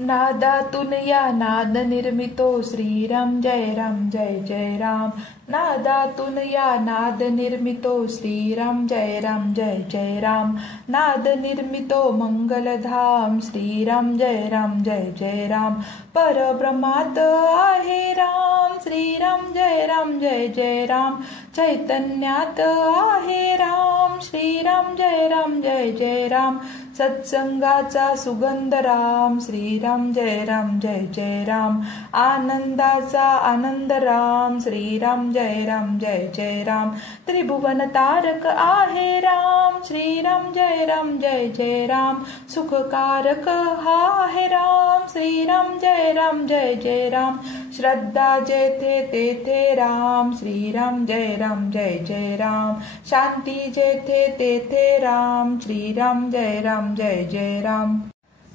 नादातून या नाद निर्मितो श्रीराम जय राम जय जय राम. नादातून या नाद निर्मितो श्रीराम जय राम जय जय राम. नाद निर्मितो मंगलधाम श्रीराम जय राम जय जय राम. परब्रह्मात आहे राम श्रीराम जय राम जय जय राम. चैतन्यात आहे राम श्रीराम जय राम जय जय राम. सत्संगाचा सुगंध राम श्रीराम जय राम जय जय राम. आनंदाचा आनंद राम श्रीराम जय राम जय जय राम. त्रिभुवन तारक आहे राम श्रीराम जय राम जय जय राम. सुखकारक हा आहे राम श्रीराम जय राम जय जय राम. श्रद्धा जेथे तेथे राम श्रीराम जय राम जय जय राम. शांती जेथे तेथे राम श्रीराम जय राम जय जय राम.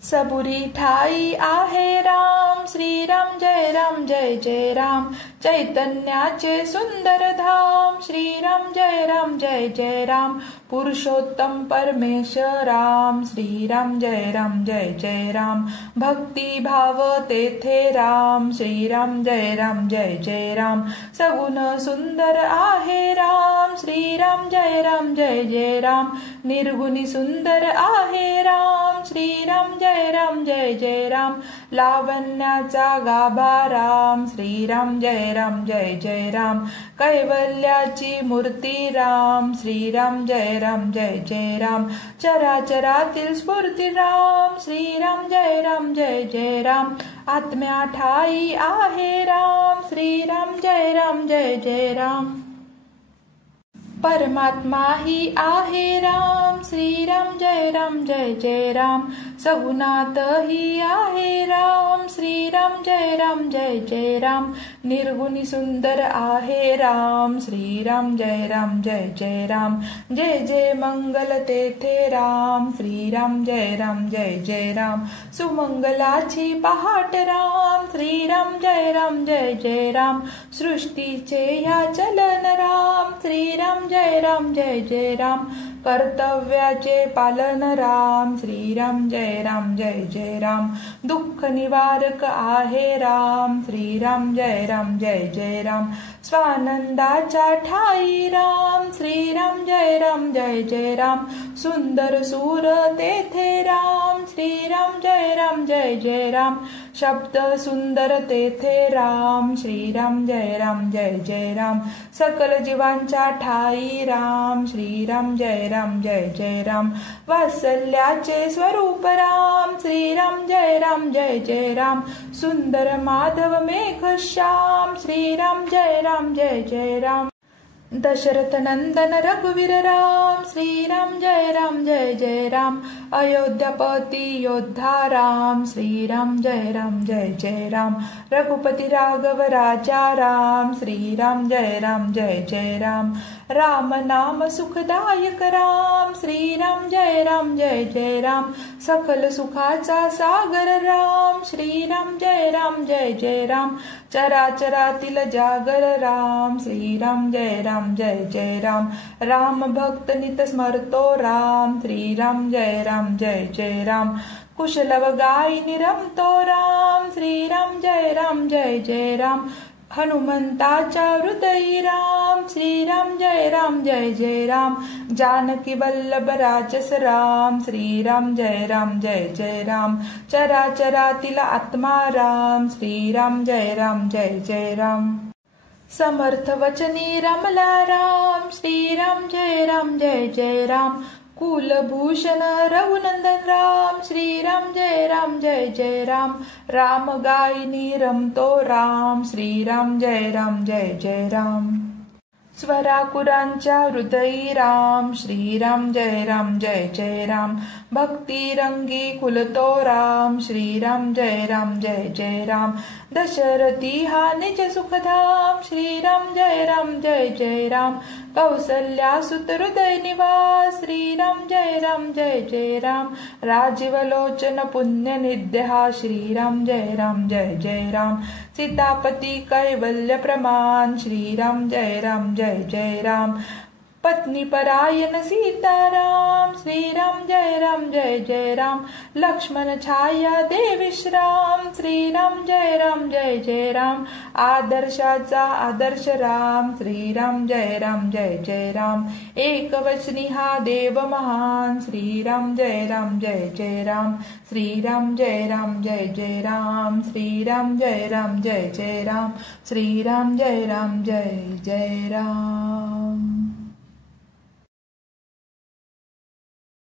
सबुरी ठाई आहे राम श्रीराम जय राम जय जय राम. चैतन्याचे सुंदर धाम श्रीराम जय राम जय जय राम. पुरुषोत्तम परमेश्वर राम श्रीराम जय राम जय जय राम. भक्ती भाव तेथे राम श्रीराम जय राम जय जय राम. सगुण सुंदर आहे राम श्रीराम जय राम जय जय राम. निर्गुणी सुंदर आहे राम श्रीराम जय राम जय जय राम. लावण्याचा गाभा राम श्रीराम जय राम जय जय राम. कैवल्याची मूर्ती राम श्रीराम जय राम जय जय राम. चराचरातील स्फूर्ती राम श्रीराम जय राम जय जय राम. आत्म्या ठाई आहे राम श्रीराम जय राम जय जय राम. परमात्मा ही आहे राम श्रीराम जय राम जय जय राम. सगुणात ही आहे राम श्रीराम जय राम जय जय राम. निर्गुणी सुंदर आहे राम श्रीराम जय राम जय जय राम. जय जय मंगल तेथे राम श्रीराम जय राम जय जय राम. सुमंगलाची पहाट राम श्रीराम जय राम जय जय राम. सृष्टीचे ह्या चलन राम श्रीराम जय राम जय जय राम. कर्तव्याचे पालन राम श्रीराम जय राम जय जय राम. दुःख निवारक आहे राम श्रीराम जय राम जय जय राम. स्वानंदाच्या ठाई राम श्रीराम जय राम जय जय राम. सुंदर सूर तेथे राम श्रीराम जय राम जय जय राम. शब्द सुंदर तेथे राम श्रीराम जय राम जय जय राम. सकल जीवांच्या ठाई राम श्रीराम जय राम जय जय राम. वात्सल्याचे स्वरूप राम श्रीराम जय राम जय जय राम. सुंदर माधव मेघ श्याम श्रीराम जय राम जय जय राम. दशरथ नंदन रघुवीर राम श्रीराम जय राम जय जय राम. अयोध्यापती योद्धा राम श्रीराम जय राम जय जय राम. रघुपती राघव राजा राम श्रीराम जय राम जय जय राम. राम नाम सुखदायक राम श्रीराम जय राम जय जय राम. सकल सुखाचा सागर राम श्रीराम जय राम जय जय राम. चराचरातील जागर राम श्रीराम जय राम जय जय राम. राम भक्त नित स्मरतो राम श्रीराम जय राम जय जय राम. कुशलव गाई निरमतो राम श्रीराम जय राम जय जय राम. हनुमंताच्या हृदयी राम श्रीराम जय राम जय जय राम. जानकी वल्लभ राजस राम श्रीराम जय राम जय जय राम. चराचरातील आत्मा राम श्रीराम जय राम जय जय राम. समर्थ वचनी रमला राम श्रीराम जय राम जय जय राम. कुलभूषण रघुनंदन राम श्रीराम जय राम जय जय राम. राम गायनी रमतो राम श्रीराम जय राम जय जय राम. स्वराकुरांच्या हृदयी राम श्रीराम जय राम जय जय राम. भक्ती रंगी खुलतो राम श्रीराम जय राम जय जय राम. दशरथी हा निज सुखधाम श्रीराम जय राम जय जय राम. कौसल्या सुत हृदय निवास श्रीराम जय राम जय जय राम. राजीवलोचन पुण्य निध्या श्रीराम जय राम जय जय राम. सीतापती कैवल्य प्रमाण श्रीराम जय राम जय जय राम. पत्नी परायण सीताराम, श्रीराम जय राम जय जय राम, लक्ष्मण छाया दे विश्राम, श्रीराम जय जय राम, आदर्शाचा आदर्श राम, श्रीराम जय जय राम, एकवचनी हा देव महान, श्रीराम जय जय राम, श्रीराम जय जय राम, श्रीराम जय जय राम, श्रीराम जय जय राम.